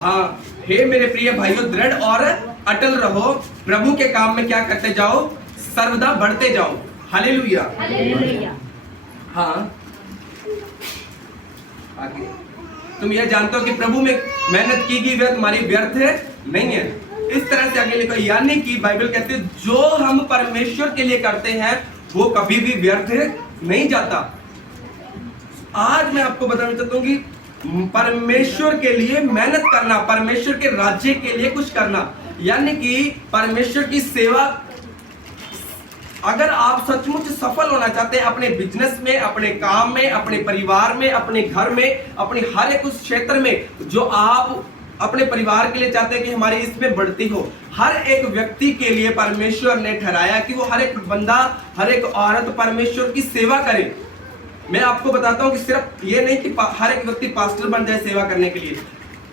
हाँ, हे मेरे प्रिय भाइयों, दृढ़ और अटल रहो, प्रभु के काम में क्या करते जाओ, सर्वदा बढ़ते जाओ। हालेलुया। हालेलुया। हाँ, आगे तुम यह जानते हो कि प्रभु में मेहनत की गई वह तुम्हारी व्यर्थ है नहीं है। इस तरह से आगे लिखो, यानी कि बाइबल कहते है जो हम परमेश्वर के लिए करते हैं वो कभी भी व्यर्थ नहीं जाता। आज मैं आपको बताना चाहता हूँ कि परमेश्वर के लिए मेहनत करना, परमेश्वर के राज्य के लिए कुछ करना, यानी कि परमेश्वर की सेवा। अगर आप सचमुच सफल होना चाहते हैं अपने बिजनेस में, अपने काम में, अपने परिवार में, अपने घर में, अपने हर एक उस क्षेत्र में जो आप अपने परिवार के लिए चाहते हैं कि हमारी इसमें बढ़ती हो, हर एक व्यक्ति के लिए परमेश्वर ने ठहराया कि वो हर एक बंदा, हर एक औरत परमेश्वर की सेवा करे। मैं आपको बताता हूं कि सिर्फ ये नहीं कि हर एक व्यक्ति पास्टर बन जाए सेवा करने के लिए।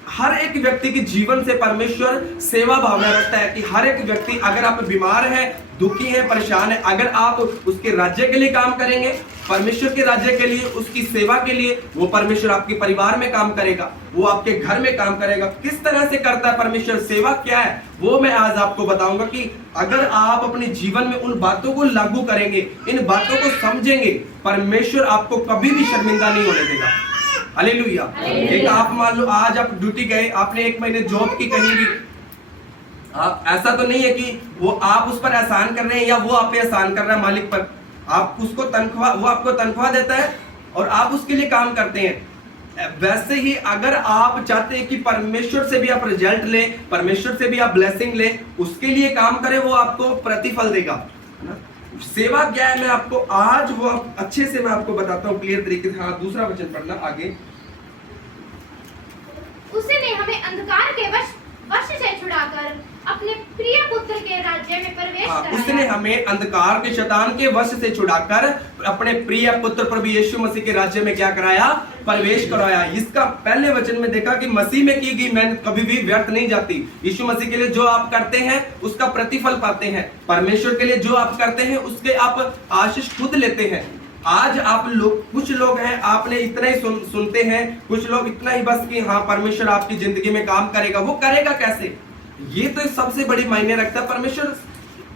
हर एक व्यक्ति के जीवन से परमेश्वर सेवा भावना रखता है कि हर एक व्यक्ति, अगर आप बीमार हैं, दुखी हैं, परेशान हैं, अगर आप उसके राज्य के लिए काम करेंगे, परमेश्वर के राज्य के लिए, उसकी सेवा के लिए, वो परमेश्वर आपके परिवार में काम करेगा, वो आपके घर में काम करेगा। किस तरह से करता है परमेश्वर, सेवा क्या है, वो मैं आज आपको बताऊंगा कि अगर आप अपने जीवन में उन बातों को लागू करेंगे, इन बातों को समझेंगे, परमेश्वर आपको कभी भी शर्मिंदा नहीं होने देगा। हालेलुया। एक आप मान लो आज आप ड्यूटी गए, आपने 1 महीने जॉब की कहीं भी, ऐसा तो नहीं है कि वो आप उस पर एहसान कर रहे हैं या वो आप पे एहसान कर रहा है मालिक पर। आप उसको तनख्वाह, वो आपको तनख्वाह देता है और आप उसके लिए काम करते हैं। वैसे ही अगर आप चाहते हैं कि परमेश्वर से भी आप रिजल्ट लें, परमेश्वर से भी आप ब्लेसिंग लें, उसके लिए काम करें, वो आपको प्रतिफल देगा। सेवा क्या है, मैं आपको आज वो अच्छे से मैं आपको बताता हूँ क्लियर तरीके से। हाँ, दूसरा वचन पढ़ना आगे। उसने हमें अंधकार के वश से छुड़ाकर अपने प्रिय पुत्र के राज्य में प्रवेश कराया। उसने हमें अंधकार के शैतान के वश से छुड़ाकर अपने प्रिय पुत्र प्रभु यीशु मसीह के राज्य में क्या कराया, प्रवेश कराया। इसका पहले वचन में देखा कि मसीह में की गई मेहनत कभी भी व्यर्थ नहीं जाती। यीशु मसीह के लिए जो आप करते हैं उसका प्रतिफल पाते हैं, परमेश्वर के लिए जो आप करते हैं उसके आप आशीष खुद लेते हैं। आज आप लोग, कुछ लोग हैं आपने इतना ही सुनते हैं, कुछ लोग इतना ही बस कि हाँ परमेश्वर आपकी जिंदगी में काम करेगा। वो करेगा कैसे, ये तो सबसे बड़ी मायने रखता है। परमेश्वर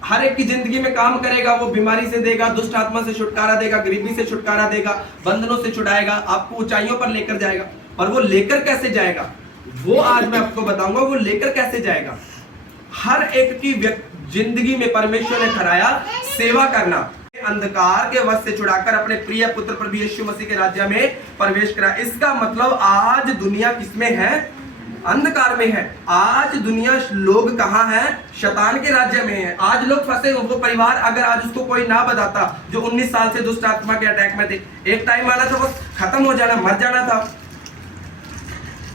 हर एक की जिंदगी में काम करेगा, वो बीमारी से देगा, दुष्ट आत्मा से छुटकारा देगा, गरीबी से छुटकारा देगा, बंधनों से छुड़ाएगा, आपको ऊंचाइयों पर लेकर जाएगा। और वो लेकर कैसे जाएगा, वो आज मैं आपको बताऊंगा। वो लेकर कैसे जाएगा, हर एक की जिंदगी में परमेश्वर ने ठहराया सेवा करना, अंधकार के वश से छुड़ाकर अपने प्रिय पुत्र प्रभु यीशु मसीह के राज्य में प्रवेश करा। इसका मतलब आज दुनिया किसमें है, अंधकार में है। आज दुनिया, लोग कहाँ हैं, शैतान के राज्य में है। आज लोग फंसे हो। वो परिवार अगर आज उसको कोई ना बताता जो 19 साल से दुष्ट आत्मा के अटैक में थे, एक टाइम आना था वो खत्म हो जाना, मर जाना था।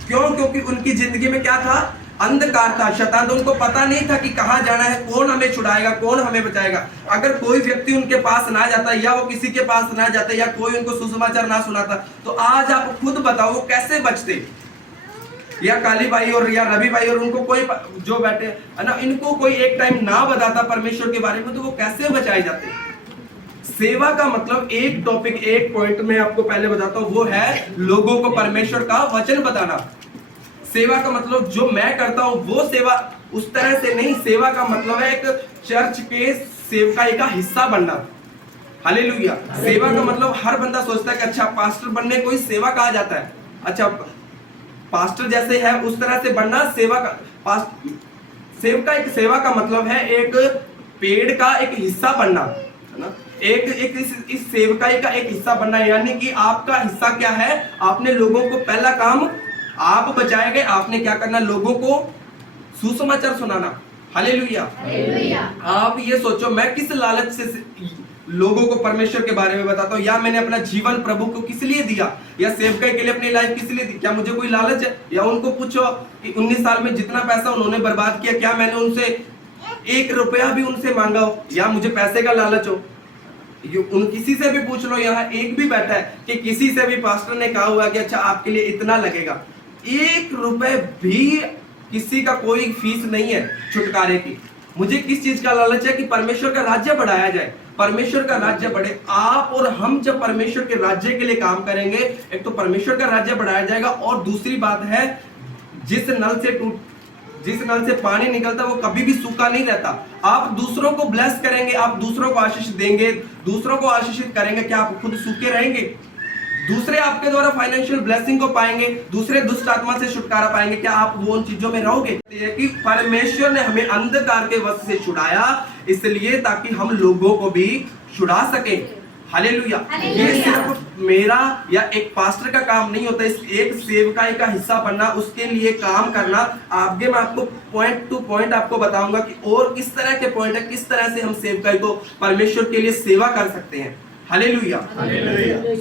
क्यों? क्योंकि उनकी जिंदगी में क्या था, अंधकार था, शैतान। तो उनको पता नहीं था कि कहाँ जाना है, कौन हमें छुड़ाएगा, कौन हमें बचाएगा। अगर कोई व्यक्ति उनके पास ना जाता या वो किसी के पास ना जाते या कोई उनको सुसमाचार ना सुनाता, तो आज आप खुद बताओ वो कैसे बचते। या काली भाई और या रवि भाई और उनको कोई जो बैठे है ना, इनको कोई एक टाइम ना बताता परमेश्वर के बारे में, तो वो कैसे बचाए जाते। सेवा का मतलब एक टॉपिक, एक पॉइंट में आपको पहले बताता हूं, वो है लोगों को परमेश्वर का वचन बताना। सेवा का मतलब जो मैं करता हूं वो सेवा उस तरह से नहीं। सेवा का मतलब है एक चर्च के सेवकाई का हिस्सा बनना। हालेलुया। सेवा का मतलब हर बंदा सोचता है कि अच्छा पास्टर बनने को ही सेवा कहा जाता है। अच्छा, पास्टर जैसे है उस तरह से बनना सेवा का। सेवा का मतलब है एक पेड़ का एक हिस्सा बनना, है ना। एक इस सेवकाई का एक हिस्सा बनना, यानी कि आपका हिस्सा क्या है, आपने लोगों को, पहला काम आप बचाए गए, आपने क्या करना, लोगों को सुसमाचार सुनाना। हालेलुया। आप ये सोचो, मैं किस लालच से लोगों को परमेश्वर के बारे में बताता हूँ, या मैंने अपना जीवन प्रभु को किस लिए दिया, या सेवकाई के लिए अपनी लाइफ किस लिए दी। क्या मुझे कोई लालच है? या उनको पूछो कि 19 साल में जितना पैसा उन्होंने बर्बाद किया, क्या मैंने उनसे 1 रुपया भी उनसे मांगा हो, या मुझे पैसे का लालच हो। किसी से भी पूछ लो, यहाँ एक भी बैठा है कि किसी से भी पास्टर ने कहा हुआ कि अच्छा आपके लिए इतना लगेगा, 1 रुपए भी किसी का कोई फीस नहीं है छुटकारे की। मुझे किस चीज का लालच है कि परमेश्वर का राज्य बढ़ाया जाए, परमेश्वर का राज्य बढ़े। आप और हम जब परमेश्वर के राज्य के लिए काम करेंगे, एक तो परमेश्वर का राज्य बढ़ाया जाएगा, और दूसरी बात है जिस नल से पानी निकलता है वो कभी भी सूखा नहीं रहता। आप दूसरों को ब्लेस करेंगे, आप दूसरों को आशीष देंगे, दूसरों को आशीषित करेंगे, क्या आप खुद सूखे रहेंगे? दूसरे आपके द्वारा फाइनेंशियल ब्लेसिंग को पाएंगे, दूसरे दुष्ट आत्मा से छुटकारा पाएंगे, क्या आप वो उन चीजों में रहोगे? कि परमेश्वर ने हमें अंधकार के वश से छुड़ाया, इसलिए ताकि हम लोगों को भी छुड़ा सके। हालेलुया। ये सिर्फ मेरा या एक पास्टर का काम नहीं होता, इस एक सेवकाई का हिस्सा बनना, उसके लिए काम करना। आगे मैं आपको पॉइंट टू पॉइंट आपको बताऊंगा कि और किस तरह के पॉइंट है, किस तरह से हम सेवकाई को परमेश्वर के लिए सेवा कर सकते हैं। हालेलुया।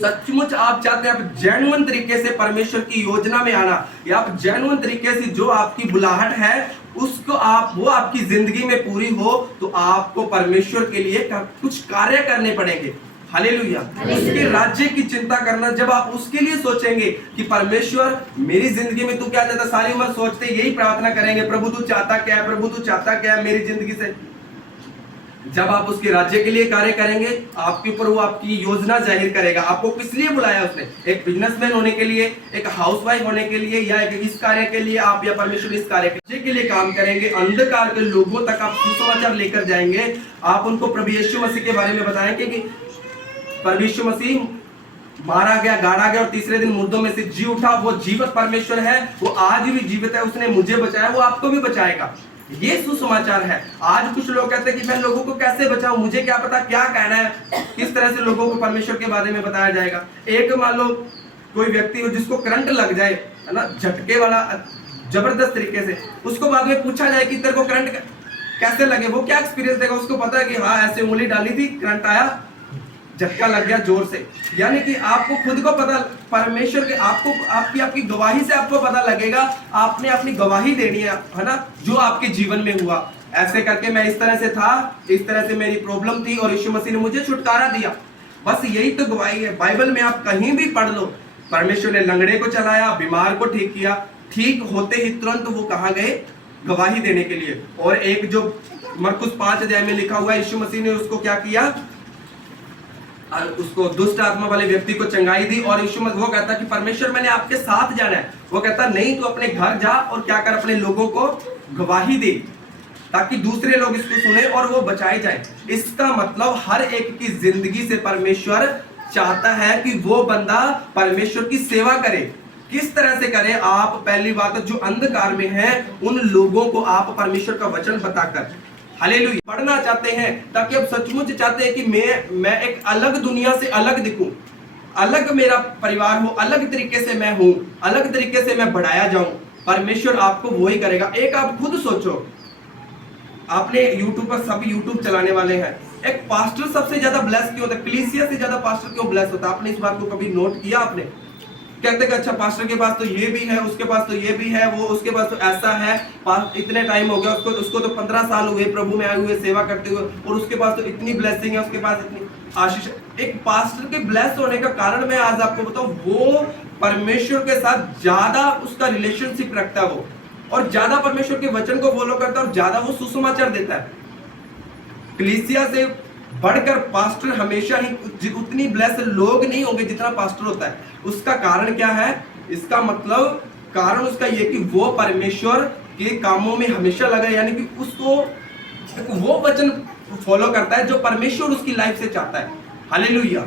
सचमुच आप चाहते हैं आप जेन्युइन तरीके से परमेश्वर की योजना में आना, या आप जेन्युइन तरीके से जो आपकी बुलाहट है उसको वो आपकी जिंदगी में पूरी हो, तो आपको परमेश्वर के लिए कुछ कार्य करने पड़ेंगे। हालेलुया। उसके राज्य की चिंता करना, जब आप उसके लिए सोचेंगे कि परमेश्वर मेरी जिंदगी में तू क्या चाहता, सारी उम्र सोचते यही प्रार्थना करेंगे, प्रभु तू चाहता क्या है, प्रभु तू चाहता क्या है मेरी जिंदगी से। जब आप उसके राज्य के लिए कार्य करेंगे, आपके ऊपर वो आपकी योजना जाहिर करेगा। आपको किस लिए बुलाया उसने? एक बिजनेसमैन होने के लिए, एक हाउसवाइफ होने के लिए, या एक इस कार्य के लिए आप या परमेश्वर इस कार्य के लिए काम करेंगे। अंधकार के लोगों तक आप सुसमाचार लेकर जाएंगे, आप उनको प्रभु यीशु मसीह के बारे में बताएंगे कि प्रभु यीशु मसीह मारा गया, गाड़ा गया और तीसरे दिन मुर्दों में से जी उठा, वो जीवित परमेश्वर है, वो आज भी जीवित है, उसने मुझे बचाया, वो आपको भी बचाएगा। ये सुसमाचार है। आज कुछ लोग कहते हैं कि मैं लोगों को कैसे बचाऊं, मुझे क्या पता क्या कहना है, किस तरह से लोगों को परमेश्वर के बारे में बताया जाएगा। एक मान लो कोई व्यक्ति हो जिसको करंट लग जाए, है ना, झटके वाला जबरदस्त तरीके से, उसको बाद में पूछा जाए कि तेरे को करंट कैसे लगे, वो क्या एक्सपीरियंस देगा? उसको पता है कि हाँ ऐसे उंगली डाली थी, करंट आया, झटका लग गया जोर से। यानी कि आपको खुद को पता, परमेश्वर के आपको आपकी गवाही से आपको पता लगेगा, आपने अपनी गवाही देनी है ना, जो आपके जीवन में हुआ। ऐसे करके मैं इस तरह से था, इस तरह से मेरी प्रॉब्लम थी और यीशु मसीह ने मुझे छुटकारा दिया। बस यही तो गवाही है। बाइबल में आप कहीं भी पढ़ लो, परमेश्वर ने लंगड़े को चलाया, बीमार को ठीक किया, ठीक होते ही तुरंत वो कहाँ गए? गवाही देने के लिए। और एक जो मरकुस 5 अध्याय में लिखा हुआ है, यीशु मसीह ने उसको क्या किया? उसको दुष्ट आत्मा वाले व्यक्ति को चंगाई दी। और यीशु मसीह वो कहता कि परमेश्वर मैंने आपके साथ जाना है। वो कहता नहीं, तो अपने घर जा और क्या कर, अपने लोगों को गवाही दे, ताकि दूसरे लोग इसको सुने और वो बचाए जाए। इसका मतलब हर एक की जिंदगी से परमेश्वर चाहता है कि वो बंदा परमेश्वर की सेवा करे। किस तरह से करे? आप पहली बात जो अंधकार में है उन लोगों को आप परमेश्वर का वचन बताकर, हालेलुया, पढ़ना चाहते हैं, ताकि आप सचमुच चाहते हैं कि मैं एक अलग दुनिया से अलग दिखूं, अलग मेरा परिवार हो, अलग तरीके से मैं हूं, अलग तरीके से मैं बढ़ाया जाऊं। परमेश्वर आपको वो ही करेगा। एक आप खुद सोचो, आपने यूट्यूब पर, सब यूट्यूब चलाने वाले हैं, एक पास्टर सबसे ज्यादा ब्लेस क्यों होता है? कलीसिया से ज्यादा पास्टर क्यों ब्लेस होता है? आपने इस बात को कभी नोट किया? आपने कहते कि अच्छा पास्टर के पास तो ये भी है, उसके पास तो ये भी है, वो उसके पास तो ऐसा है, इतने टाइम हो गया उसको तो 15 साल हुए प्रभु में आए हुए सेवा करते हुए, और उसके पास तो इतनी ब्लेसिंग है, उसके पास इतनी आशीष। एक पास्टर के ब्लेस होने का कारण मैं आज आपको बताऊं, वो परमेश्वर के साथ ज्यादा उसका रिलेशनशिप रखता है वो, और ज्यादा परमेश्वर के वचन को फॉलो करता है, और ज्यादा वो सुसमाचार देता है। कलीसिया से बढ़कर पास्टर हमेशा ही उतनी ब्लेस लोग नहीं होंगे जितना पास्टर होता है। उसका कारण क्या है? इसका मतलब कारण उसका ये कि वो परमेश्वर के कामों में हमेशा लगा, यानी कि उसको वो वचन फॉलो करता है जो परमेश्वर उसकी लाइफ से चाहता है। हालेलुया।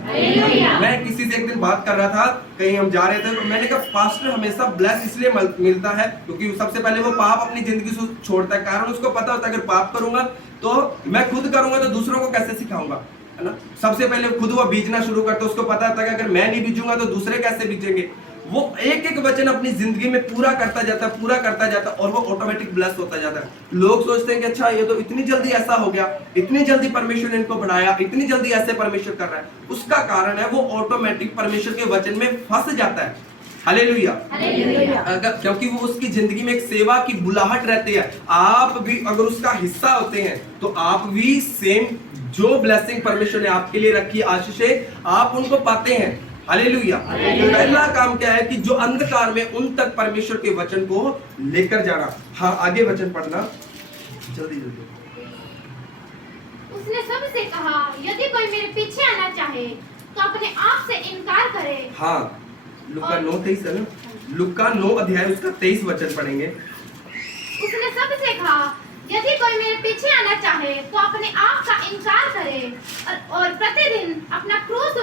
मैं किसी से एक दिन बात कर रहा था, कहीं हम जा रहे थे, तो मैंने कहा पास्टर हमेशा ब्लेस इसलिए मिलता है क्योंकि सबसे पहले वो पाप अपनी जिंदगी से छोड़ता है। कारण उसको पता होता है अगर पाप करूंगा तो मैं खुद करूंगा तो दूसरों को कैसे सिखाऊंगा, है ना। सबसे पहले खुद वो बीजना शुरू करता है, उसको पता था कि अगर मैं नहीं बीजूंगा तो दूसरे कैसे बीजेंगे। वो एक एक वचन अपनी जिंदगी में पूरा करता जाता है और वो ऑटोमेटिक ब्लेस होता जाता है। लोग सोचते हैं कि अच्छा ये तो इतनी जल्दी ऐसा हो गया, इतनी जल्दी परमेश्वर ने इनको बढ़ाया, इतनी जल्दी ऐसे परमेश्वर कर रहा है। उसका कारण है वो ऑटोमेटिक परमेश्वर के वचन में फंस जाता है। हालेलुया। क्योंकि वो उसकी जिंदगी में एक सेवा की बुलाहट रहती है। आप भी अगर उसका हिस्सा होते हैं तो आप भी सेम जो ब्लेसिंग परमेश्वर ने आपके लिए रखी, आशीषें आप उनको पाते हैं। हालेलुया। पहला काम क्या है कि जो अंधकार में उन तक परमेश्वर के वचन को लेकर जाना। हाँ, आगे वचन पढ़ना जल्दी जल्दी। उसने सबसे कहा, यदि कोई मेरे पीछे आना चाहे तो अपने आप से इनकार करे। हाँ, लुका 9:23 है ना। लुका 9 अध्याय उसका 23 वचन पढ़ेंगे। उसने सबसे कहा, यदि कोई मेरे पीछे आना चाहे तो अपने आप का इनकार करे और प्रतिदिन अपना क्रूस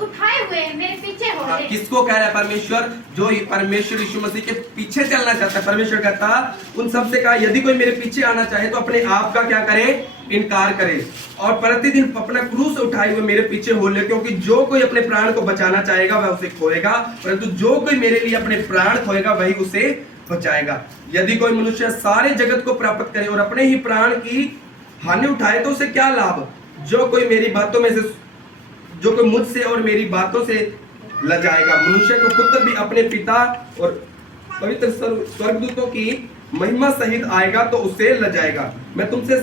उठाए हुए मेरे पीछे हो ले। किसको कह रहा है परमेश्वर? जो परमेश्वर यीशु मसीह के पीछे चलना चाहता है। परमेश्वर कहता उन सबसे कहा, यदि कोई मेरे पीछे आना चाहे तो अपने आप का क्या करे? इनकार करे और प्रतिदिन अपना क्रूस उठाए हुए मेरे पीछे हो ले, क्योंकि जो कोई अपने प्राण को बचाना चाहेगा वह उसे खोएगा, परंतु जो कोई मेरे लिए अपने प्राण खोएगा वही उसे बचाएगा। यदि कोई मनुष्य सारे जगत को प्राप्त करे और अपने ही प्राण की हानि उठाए तो उसे क्या लाभ? जो कोई मुझसे और मेरी बातों से लजाएगा, मनुष्य का पुत्र भी अपने पिता और पवित्र स्वर्गदूतों की महिमा सहित आएगा तो उसे लजाएगा। मैं तुमसे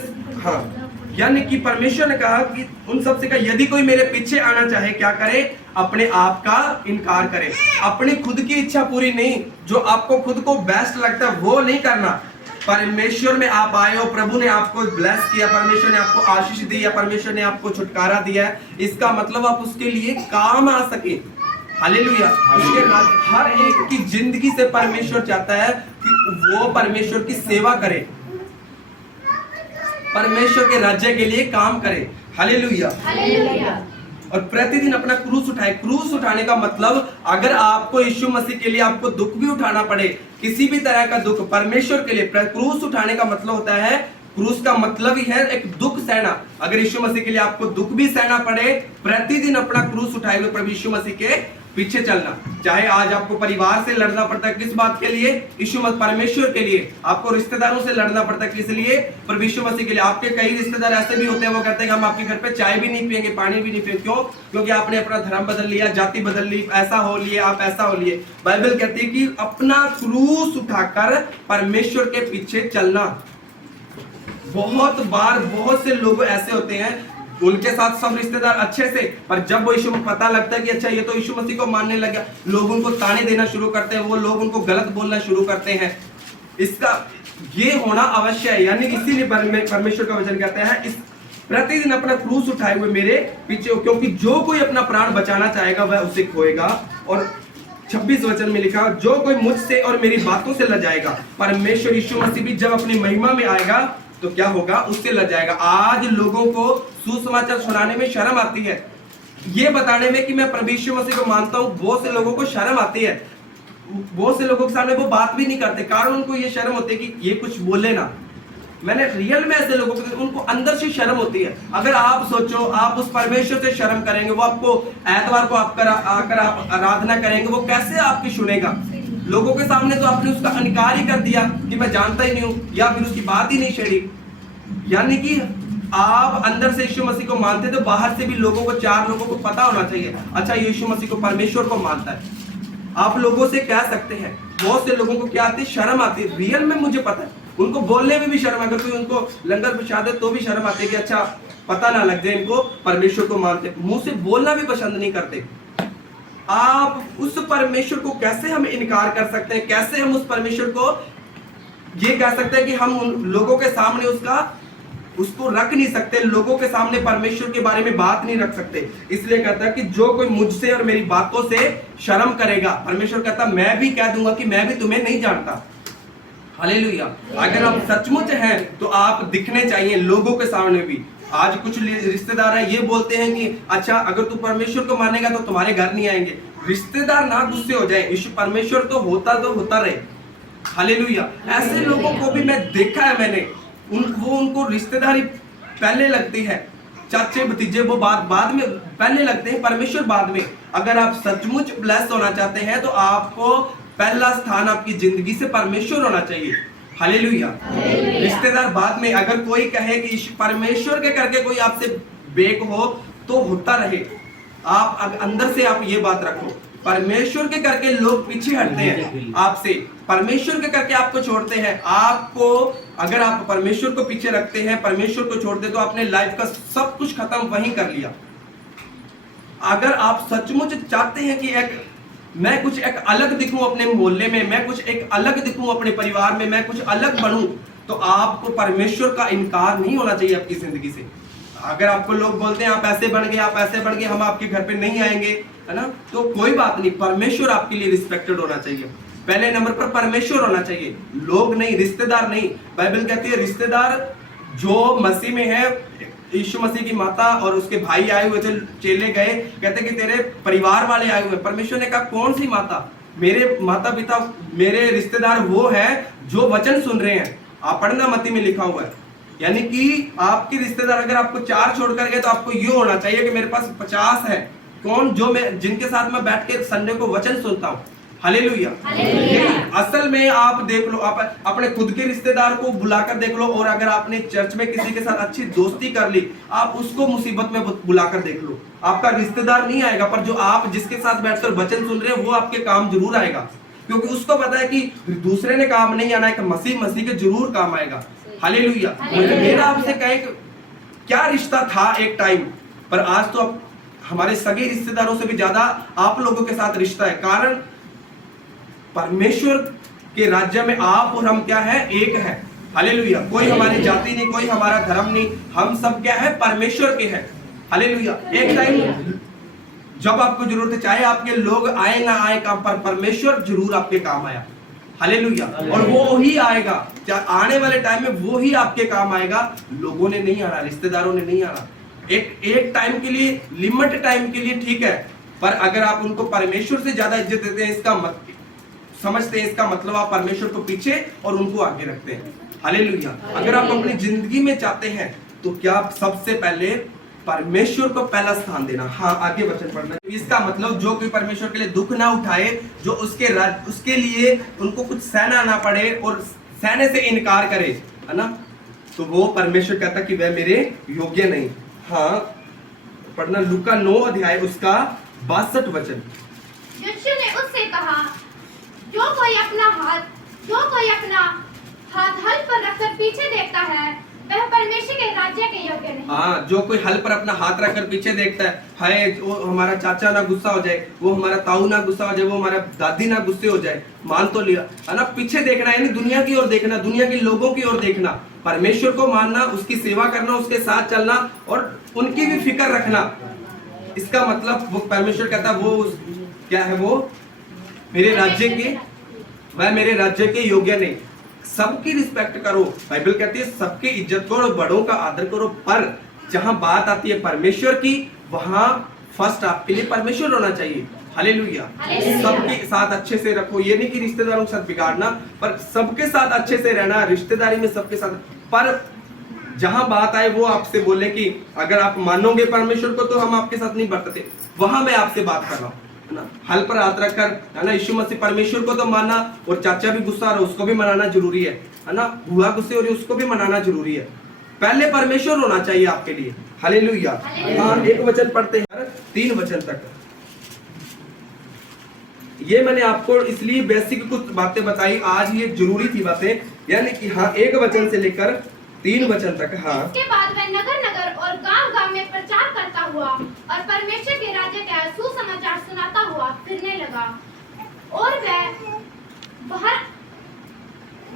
यानी कि परमेश्वर ने कहा कि उन सबसे कहा, यदि कोई मेरे पीछे आना चाहे क्या करे? अपने आप का इनकार करे। अपनी खुद की इच्छा पूरी नहीं, जो आपको खुद को बेस्ट लगता है वो नहीं करना। परमेश्वर में आप आए हो, प्रभु ने आपको ब्लेस किया, परमेश्वर ने आपको आशीष दी है, परमेश्वर ने आपको छुटकारा दिया है, इसका मतलब आप उसके लिए काम आ सके। हालेलुया। हर एक की जिंदगी से परमेश्वर चाहता है कि वो परमेश्वर की सेवा करे, परमेश्वर के राज्य के लिए काम करे। हालेलुया। और प्रतिदिन अपना क्रूस उठाए। क्रूस उठाने का मतलब, अगर आपको यीशु मसीह के लिए आपको दुख भी उठाना पड़े, किसी भी तरह का दुख परमेश्वर के लिए, क्रूस उठाने का मतलब होता है, क्रूस का मतलब ही है एक दुख सहना। अगर यीशु मसीह के लिए आपको दुख भी सहना पड़े, प्रतिदिन अपना क्रूस उठाए हुए प्रभु यीशु मसीह के पीछे चलना। चाहे आज आपको परिवार से लड़ना पड़ता है, किस बात के लिए? यीशु मसीह, परमेश्वर के लिए। आपको रिश्तेदारों से लड़ना पड़ता है, किस लिए? प्रभु यीशु मसीह के लिए। आपके कई रिश्तेदार ऐसे भी होते हैं, वो कहते हैं कि हम आपके घर पे चाय भी नहीं पियेंगे, पानी भी नहीं पियेंगे। क्यों? क्योंकि आपने अपना धर्म बदल लिया, जाति बदल ली, ऐसा हो लिए, आप ऐसा हो लिए। बाइबल कहती है कि अपना क्रूस उठाकर परमेश्वर के पीछे चलना। बहुत बार बहुत से लोग ऐसे होते हैं, उनके साथ सब रिश्तेदार अच्छे से, पर जब वो यीशु को पता लगता है कि अच्छा ये तो यीशु मसीह को मानने लगा, लोग उनको ताने देना शुरू करते हैं, वो लोग उनको गलत बोलना शुरू करते हैं। इसका ये होना अवश्य है। यानी इसीलिए परमेश्वर का वचन कहता है, इस प्रतिदिन अपना क्रूस उठाए हुए मेरे पीछे, क्योंकि जो कोई अपना प्राण बचाना चाहेगा वह उसे खोएगा। और 26 वचन में लिखा, जो कोई मुझसे और मेरी बातों से लजाएगा, परमेश्वर यीशु मसीह भी जब अपनी महिमा में आएगा तो क्या होगा? उससे लज जाएगा। आज लोगों को सुसमाचार सुनाने में शर्म आती है, ये बताने में कि मैं प्रभु यीशु मसीह को मानता हूं। बहुत से लोगों को शर्म आती है, बहुत से लोगों के सामने वो बात भी नहीं करते, कारण उनको ये शर्म होती है कि ये कुछ बोले ना। मैंने रियल में ऐसे लोगों को, उनको अंदर से शर्म होती है। अगर आप सोचो, आप उस परमेश्वर से शर्म करेंगे, वो आपको एतवार को आकर आप आराधना करेंगे, वो कैसे आपकी सुनेगा? लोगों के सामने तो आपने उसका इनकार ही कर दिया कि मैं जानता ही नहीं हूं, या फिर उसकी बात ही नहीं छेड़ी। यानी कि आप अंदर से यीशु मसीह को मानते, तो बाहर से भी लोगों को, 4 लोगों को पता होना चाहिए, अच्छा यीशु मसीह को, परमेश्वर को मानता है। आप लोगों से कह सकते हैं। बहुत से लोगों को क्या आती है? शर्म आती है। रियल में मुझे पता है, उनको बोलने में भी शर्म, अगर कोई उनको लंगर प्रसाद दे तो भी शर्म आती है कि अच्छा पता ना लग जाए इनको परमेश्वर को मानते। मुंह से बोलना भी पसंद नहीं करते। आप उस परमेश्वर को कैसे हम इनकार कर सकते हैं? कैसे हम उस परमेश्वर को ये कह सकते हैं कि हम उन लोगों के सामने उसको रख नहीं सकते, लोगों के सामने परमेश्वर के बारे में बात नहीं रख सकते। इसलिए कहता है कि जो कोई मुझसे और मेरी बातों से शर्म करेगा, परमेश्वर कहता मैं भी कह दूंगा कि मैं भी तुम्हें नहीं जानता। हालेलुया। अगर आप सचमुच हैं तो आप दिखने चाहिए लोगों के सामने भी। आज कुछ रिश्तेदार है, ये बोलते हैं कि अच्छा अगर तू परमेश्वर को मानेगा तो तुम्हारे घर नहीं आएंगे। रिश्तेदार ना गुस्से हो जाए, ईश्वर परमेश्वर तो होता रहे। हालेलुया। ऐसे लोगों को भी मैं देखा है, मैंने उनको रिश्तेदारी पहले लगती है, चाचे भतीजे वो बाद में पहले लगते हैं, परमेश्वर बाद में। अगर आप सचमुच ब्लेस होना चाहते हैं तो आपको पहला स्थान आपकी जिंदगी से परमेश्वर होना चाहिए। हालेलुया। रिश्तेदार बाद में। अगर कोई कहे कि परमेश्वर के करके कोई आपसे बेक हो तो होता रहे, आप अंदर से आप ये बात रखो, परमेश्वर के करके लोग पीछे हटते हैं आपसे, परमेश्वर के करके आपको छोड़ते हैं। आपको अगर आप परमेश्वर को पीछे रखते हैं, परमेश्वर को छोड़ते, तो आपने लाइफ का सब कुछ खत्म वहीं कर लिया। अगर आप सचमुच चाहते हैं कि मैं कुछ एक अलग दिखूं अपने मोहल्ले में, मैं कुछ एक अलग दिखूं अपने परिवार में, मैं कुछ अलग बनूं, तो आपको परमेश्वर का इनकार नहीं होना चाहिए आपकी जिंदगी से। अगर आपको लोग बोलते हैं आप ऐसे बन गए, आप ऐसे बन गए, हम आपके घर पे नहीं आएंगे, है ना। तो कोई बात नहीं, परमेश्वर आपके लिए रिस्पेक्टेड होना चाहिए। पहले नंबर पर परमेश्वर होना चाहिए, लोग नहीं, रिश्तेदार नहीं। बाइबल कहती है रिश्तेदार जो मसीह में है, यीशु मसीह की माता और उसके भाई आए हुए थे, चेले गए, कहते कि तेरे परिवार वाले आए हुए। परमेश्वर ने कहा कौन सी माता? मेरे माता पिता, मेरे रिश्तेदार वो है जो वचन सुन रहे हैं। आप पढ़ना, मत्ती में लिखा हुआ है। यानी कि आपके रिश्तेदार अगर आपको 4 छोड़कर गए तो आपको ये होना चाहिए कि मेरे पास 50 है। कौन? जो मैं, जिनके साथ मैं बैठ के संडे को वचन सुनता हूँ। हालेलुया। असल में आप देख लो, आप अपने खुद के रिश्तेदार को बुलाकर देख लो, और अगर आपने चर्च में किसी के साथ अच्छी दोस्ती कर ली, आप उसको मुसीबत में बुलाकर देख लो, आपका रिश्तेदार नहीं आएगा, पर जो आप जिसके साथ बैठकर वचन सुन रहे हैं वो आपके काम जरूर आएगा, क्योंकि उसको पता है कि दूसरे ने काम नहीं आना है, मसीह के जरूर काम आएगा। हालेलुया। मेरा आपसे कहे क्या रिश्ता था एक टाइम, पर आज तो अब हमारे सगे रिश्तेदारों से भी ज्यादा आप लोगों के साथ रिश्ता है। कारण परमेश्वर के राज्य में आप और हम क्या है? एक है। हालेलुया। कोई हमारी जाति नहीं, कोई हमारा धर्म नहीं, हम सब क्या है? परमेश्वर के हैं। हालेलुया। एक टाइम जब आपको जरूरत है, चाहे आपके लोग आए ना आए काम पर, परमेश्वर जरूर आपके काम आया। हालेलुया। और वो ही आएगा, आने वाले टाइम में वो ही आपके काम आएगा। लोगों ने नहीं आना, रिश्तेदारों ने नहीं आना। एक टाइम के लिए, लिमिट टाइम के लिए ठीक है, पर अगर आप उनको परमेश्वर से ज्यादा इज्जत देते हैं, इसका समझते हैं, इसका मतलब आप परमेश्वर को पीछे और उनको आगे रखते हैं। हालेलुया। अगर आप अपनी जिंदगी में चाहते हैं तो क्या आप सबसे पहले परमेश्वर को पहला स्थान देना। हाँ, आगे वचन पढ़ना। इसका मतलब जो कोई परमेश्वर के लिए दुख ना उठाए, जो उसके लिए उनको कुछ सहना ना पड़े और सहने से इनकार करे, है ना, तो वो परमेश्वर कहता कि वह मेरे योग्य नहीं। हाँ, पढ़ना लूका 9 अध्याय उसका 62 वचन। यीशु ने उससे कहा, जो कोई अपना हाथ हल पर रखकर पीछे देखता है, वह परमेश्वर के राज्य के योग्य नहीं। हाँ, जो कोई हल पर अपना हाथ रखकर पीछे देखता है, हाय वो हमारा चाचा ना गुस्सा हो जाए, वो हमारा ताऊ ना गुस्सा हो जाए, वो हमारा दादी ना गुस्से हो जाए, मान तो लिया, है ना। पीछे देखना यानी दुनिया की ओर देखना, दुनिया के लोगों की ओर देखना, परमेश्वर को मानना, उसकी सेवा करना, उसके साथ चलना और उनकी भी फिक्र रखना। इसका मतलब वो परमेश्वर कहता है वो क्या है? वो मेरे राज्य के, वह मेरे राज्य के योग्य नहीं। सबकी रिस्पेक्ट करो, बाइबल कहती है सबकी इज्जत करो, बड़ों का आदर करो, पर जहां बात आती है परमेश्वर की, वहां फर्स्ट आपके लिए परमेश्वर होना चाहिए। हालेलुया। सबके साथ अच्छे से रखो, ये नहीं कि रिश्तेदारों के साथ बिगाड़ना, पर सबके साथ अच्छे से रहना, रिश्तेदारी में सबके साथ। पर जहां बात आए वो आपसे बोले कि अगर आप मानोगे परमेश्वर को तो हम आपके साथ नहीं बरतते, वहां मैं आपसे बात कर रहा हूं, है ना। हल पर हाथ रखकर, है ना, यीशु मसीह परमेश्वर को तो मानना, और चाचा भी गुस्सा रहा उसको भी मनाना जरूरी है ना। बुआ गुस्से हो रही उसको भी मनाना जरूरी है। पहले परमेश्वर होना चाहिए आपके लिए। हालेलुया। हाँ, एक वचन पढ़ते हैं 3 वचन तक। ये मैंने आपको इसलिए बेसिक कुछ बातें बताई, आज ये जरूरी थी बातें, यानी कि हाँ 1 वचन से लेकर 3 वचन तक। हाँ, इसके बाद वह नगर नगर और गांव गांव में प्रचार करता हुआ और परमेश्वर के राज्य का सुसमाचार सुनाता हुआ फिरने लगा, और वह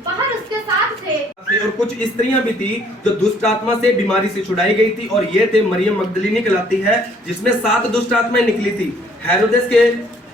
बाहर उसके साथ थे। और कुछ स्त्रियां भी थी जो दुष्ट आत्मा से बीमारी से छुड़ाई गई थी, और ये थे मरियम मगदलीनी कहलाती है, जिसमें 7 दुष्ट आत्माएं निकली थी। हेरोदेस के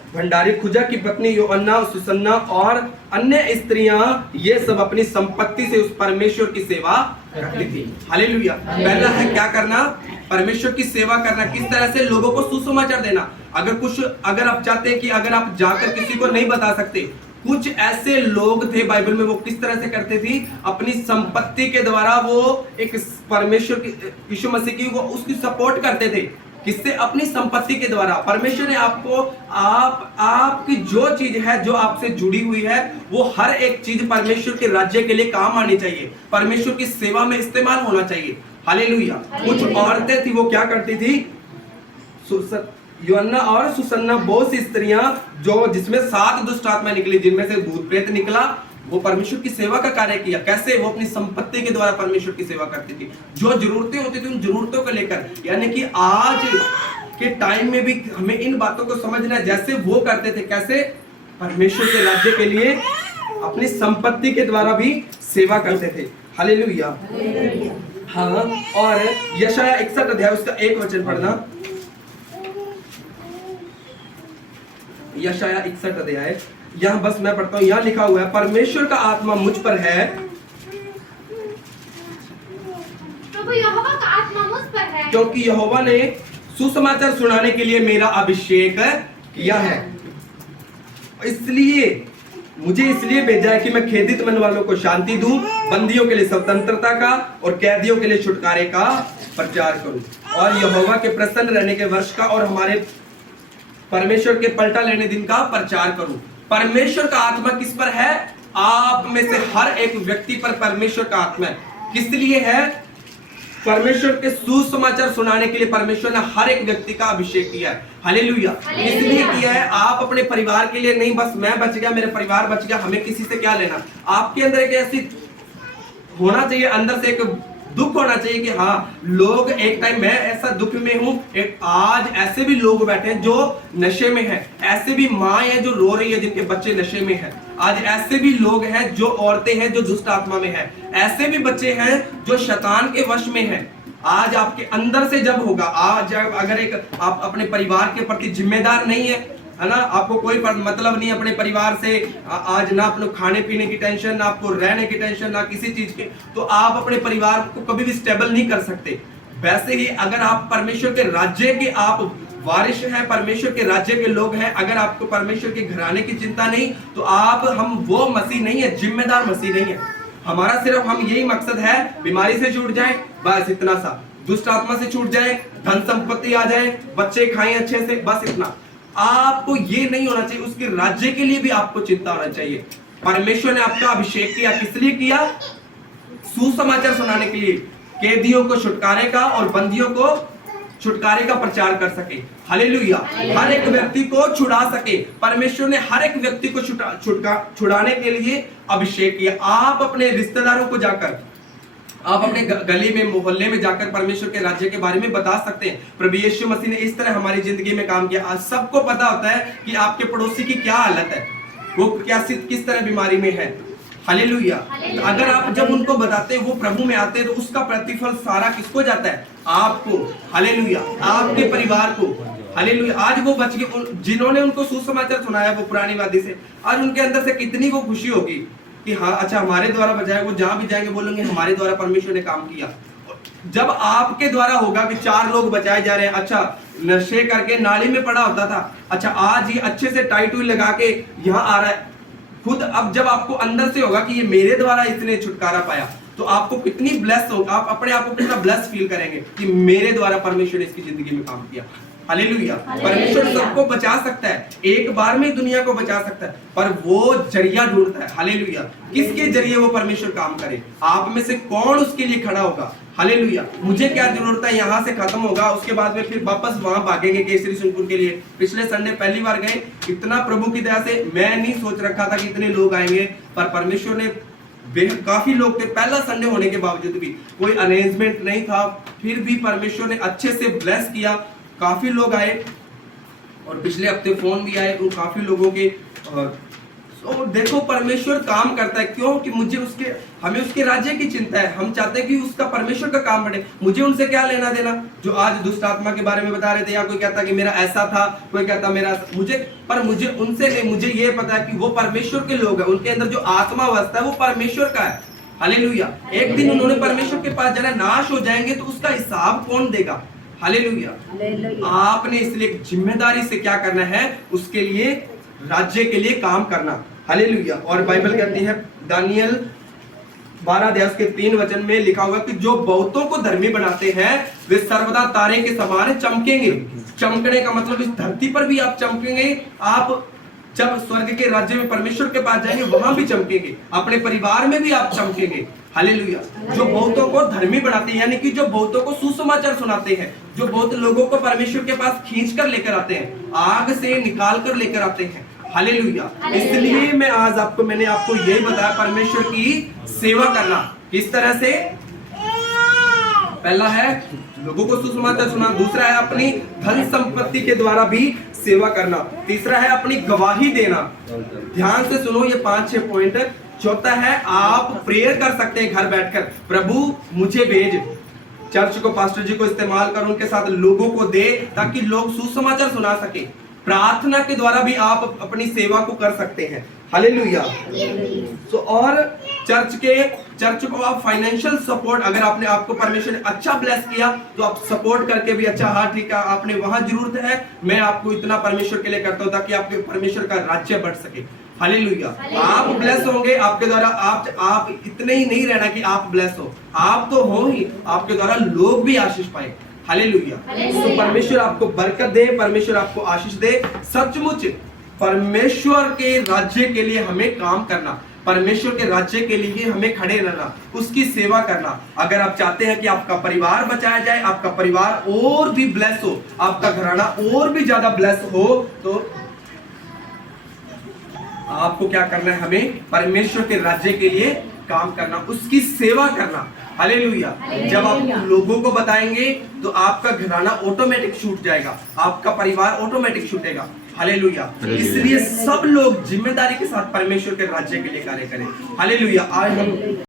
भंडारी खुजा की पत्नी योअन्ना, सुसन्ना और अन्य स्त्रियां, ये सब अपनी संपत्ति से उस परमेश्वर की सेवा करती थी। हालेलुया। पहला है क्या करना? परमेश्वर की सेवा करना। किस तरह से? लोगों को सुसमाचार देना। अगर आप चाहते हैं कि अगर आप जाकर किसी को नहीं बता सकते, कुछ ऐसे लोग थे बाइबल में, वो किस तरह से करते थे? अपनी संपत्ति के द्वारा वो एक परमेश्वर की, यीशु मसीह की, वो उसकी सपोर्ट करते थे। किससे? अपनी संपत्ति के द्वारा। परमेश्वर ने आपको, आपकी जो चीज है जो आपसे जुड़ी हुई है, वो हर एक चीज परमेश्वर के राज्य के लिए काम आनी चाहिए, परमेश्वर की सेवा में इस्तेमाल होना चाहिए। हालेलुया। कुछ औरतें थी, वो क्या करती थी? योअन्ना और सुसन्ना, बहुत सी स्त्रियां जो जिसमें 7 दुष्ट आत्माएं निकली, जिनमें से भूत प्रेत निकला, वो परमेश्वर की सेवा का कार्य किया। कैसे? वो अपनी संपत्ति के द्वारा परमेश्वर की सेवा करती थी। जो जरूरतें होती थी उन जरूरतों को लेकर, यानी कि आज के टाइम में भी हमें इन बातों को समझना है। जैसे वो करते थे, कैसे? परमेश्वर के राज्य के लिए अपनी संपत्ति के द्वारा भी सेवा करते थे। हालेलुया। हाँ, और यशाया 61 अध्याय उसका 1 वचन पढ़ना। यशायाह 61 अध्याय, यहाँ बस मैं पढ़ता हूँ। यहाँ लिखा हुआ है, परमेश्वर का आत्मा मुझ पर है। प्रभु यहोवा का आत्मा मुझ पर है, क्योंकि यहोवा ने सुसमाचार सुनाने के लिए मेरा अभिषेक किया है। इसलिए मुझे इसलिए भेजा है कि मैं खेदित मन वालों को शांति दूं, बंदियों के लिए स्वतंत्रता का और कैदियों के लिए छुटकारे का प्रचार करूं, और यहोवा के प्रसन्न रहने के वर्ष का और हमारे परमेश्वर के पलटा लेने दिन का प्रचार करूं। परमेश्वर का आत्मा किस पर है? आप में से हर एक व्यक्ति पर परमेश्वर का आत्मा है। किस लिए है? परमेश्वर के सुसमाचार सुनाने के लिए परमेश्वर ने हर एक व्यक्ति का अभिषेक किया है। हालेलुया। इसलिए किया है, आप अपने परिवार के लिए नहीं, बस मैं बच गया, मेरे परिवार बच गया, हमें किसी से क्या लेना। आपके अंदर एक ऐसी होना चाहिए, अंदर से एक दुख होना चाहिए कि हाँ, लोग एक टाइम मैं ऐसा दुख में हूं। एक आज ऐसे भी लोग बैठे हैं जो नशे में हैं, ऐसे भी माँ है जो रो रही है जिनके बच्चे नशे में हैं। आज ऐसे भी लोग हैं जो औरतें हैं जो दुष्ट आत्मा में हैं, ऐसे भी बच्चे हैं जो शैतान के वश में हैं। आज आपके अंदर से जब होगा, आज अगर एक आप अपने परिवार के प्रति जिम्मेदार नहीं है ना, आपको कोई मतलब नहीं अपने परिवार से, आज ना अपने खाने पीने की टेंशन, ना आपको रहने की टेंशन, ना किसी चीज के, तो आप अपने परिवार को कभी भी स्टेबल नहीं कर सकते। वैसे ही अगर आप परमेश्वर के राज्य के आप वारिश हैं, परमेश्वर के राज्य के लोग हैं, अगर आपको परमेश्वर के घराने की चिंता नहीं, तो हम वो मसीह नहीं है, जिम्मेदार मसीह नहीं है। हमारा सिर्फ हम यही मकसद है, बीमारी से छूट जाए, बस इतना सा, दुष्ट आत्मा से छूट जाए, धन संपत्ति आ जाए, बच्चे खाएं अच्छे से, बस इतना। आपको ये नहीं होना चाहिए, उसके राज्य के लिए भी आपको चिंता होना चाहिए। परमेश्वर ने आपका अभिषेक किया, किस लिए किया? सुसमाचार सुनाने के लिए, कैदियों को छुटकारे का और बंदियों को छुटकारे का प्रचार कर सके। हालेलुया। हर एक व्यक्ति को छुड़ा सके। परमेश्वर ने हर एक व्यक्ति को छुड़ाने के लिए अभिषेक किया। आप अपने रिश्तेदारों को जाकर, आप अपने गली में, मोहल्ले में जाकर परमेश्वर के राज्य के बारे में बता सकते हैं। प्रभु यीशु मसीह ने इस तरह हमारी जिंदगी में काम किया। आज सबको पता होता है कि आपके पड़ोसी की क्या हालत है, वो क्या किस तरह बीमारी में है। हालेलुया। तो अगर आप जब उनको बताते हैं, वो प्रभु में आते हैं, तो उसका प्रतिफल सारा किसको जाता है? आपको। हालेलुया। आपके परिवार को। हालेलुया। आज वो बच गए, जिन्होंने उनको सुसमाचार सुनाया, वो पुरानी वादी से, आज उनके अंदर से कितनी वो खुशी होगी कि हाँ, अच्छा हमारे द्वारा बचाया। वो जहां भी जाएंगे बोलेंगे हमारे द्वारा परमेश्वर ने काम किया। जब आपके द्वारा होगा कि 4 लोग बचाए जा रहे हैं, अच्छा नशे करके नाली में पड़ा होता था, अच्छा आज ये अच्छे से टाई टूई लगा के यहाँ आ रहा है खुद। अब जब आपको अंदर से होगा कि ये मेरे द्वारा इसने छुटकारा पाया, तो आपको कितनी ब्लेस होगा, आप अपने आप को कितना ब्लेस फील करेंगे कि मेरे द्वारा परमेश्वर ने इसकी जिंदगी में काम किया। हालेलुया। परमेश्वर सबको बचा सकता है, एक बार में दुनिया को बचा सकता है, पर वो जरिया ढूंढता है। हालेलुया। किसके जरिए वो परमेश्वर काम करे? आप में से कौन उसके लिए खड़ा होगा? हालेलुया। मुझे क्या जरूरत है, यहाँ से खत्म होगा, उसके बाद में फिर वापस वहां भागेंगे केसरी सुनपुर के लिए। पिछले संडे पहली बार गए, इतना प्रभु की दया से मैं नहीं सोच रखा था कि इतने लोग आएंगे, पर परमेश्वर ने काफी लोग थे। पहला संडे होने के बावजूद भी कोई अरेंजमेंट नहीं था, फिर भी परमेश्वर ने अच्छे से ब्लेस किया, काफी लोग आए, और पिछले हफ्ते फोन भी आए उन काफी लोगों के। तो देखो परमेश्वर काम करता है, क्यों कि हमें उसके राज्य की चिंता है। हम चाहते हैं कि उसका परमेश्वर का काम बढ़े। मुझे उनसे क्या लेना देना जो आज दुष्ट आत्मा के बारे में बता रहे थे, या कोई कहता कि मेरा ऐसा था, कोई कहता मेरा, मुझे उनसे नहीं, मुझे ये पता है कि वो परमेश्वर के लोग हैं, उनके अंदर जो आत्मा बसता है वो परमेश्वर का है। हालेलुया। एक दिन उन्होंने परमेश्वर के पास जाना, नाश हो जाएंगे तो उसका हिसाब कौन देगा? हालेलुया। आपने इसलिए जिम्मेदारी से क्या करना है? उसके लिए, राज्य के लिए काम करना। हालेलुया। और बाइबल कहती है, दानियल 12 अध्याय के 3 वचन में लिखा हुआ कि जो बहुतों को धर्मी बनाते हैं वे सर्वदा तारे के समान चमकेंगे। चमकने का मतलब इस धरती पर भी आप चमकेंगे, आप जब स्वर्ग के राज्य में परमेश्वर के पास जाएंगे वहां भी चमकेंगे, अपने परिवार में भी आप चमकेंगे। हालेलुया। जो बहुतों को धर्मी बनाते हैं, यानी कि जो बहुतों को सुसमाचार सुनाते हैं, जो बहुत लोगों को परमेश्वर के पास खींच कर लेकर आते हैं, आग से निकाल कर लेकर आते हैं। हालेलुया। इसलिए मैंने आपको यही बताया, परमेश्वर की सेवा करना किस तरह से। पहला है लोगों को सुसमाचार सुना, दूसरा है अपनी धन संपत्ति के द्वारा भी सेवा करना, तीसरा है अपनी गवाही देना। ध्यान से सुनो, ये 5-6 पॉइंट। चौथा है आप प्रेयर कर सकते हैं घर बैठकर, प्रभु मुझे भेज, चर्च को, पास्टर जी को इस्तेमाल कर, उनके साथ लोगों को दे, ताकि लोग सुसमाचार सुना सके। प्रार्थना के द्वारा भी आप अपनी सेवा को कर सकते हैं। हालेलुया। तो और चर्च को आप फाइनेंशियल सपोर्ट, अगर आपने आपको परमेश्वर ने अच्छा ब्लेस किया तो आप सपोर्ट करके भी, अच्छा हाँ ठीक है आपने वहां जरूरत है, मैं आपको इतना परमेश्वर के लिए करता हूं ताकि आपके परमेश्वर का राज्य बढ़ सके। हालेलुया। आप ब्लेस होंगे, आपके द्वारा आप इतने ही नहीं रहना कि आप ब्लेस हो, आप तो हो ही, आपके द्वारा लोग भी आशीष पाए। हालेलुया। तो परमेश्वर आपको बरकत दे, परमेश्वर आपको आशीष दे। सचमुच परमेश्वर के राज्य के लिए हमें काम करना, परमेश्वर के राज्य के लिए हमें खड़े रहना, उसकी सेवा करना। अगर आप चाहते हैं कि आपका परिवार बचाया जाए, आपका परिवार और भी ब्लेस हो, आपका घराना और भी ज्यादा ब्लेस हो, तो आपको क्या करना है? हमें परमेश्वर के राज्य के लिए काम करना, उसकी सेवा करना। हालेलुया। जब आप लोगों को बताएंगे तो आपका घराना ऑटोमेटिक छूट जाएगा, आपका परिवार ऑटोमेटिक छूटेगा। हालेलुया। इसलिए सब लोग जिम्मेदारी के साथ परमेश्वर के राज्य के लिए कार्य करें। हालेलुया। आज हम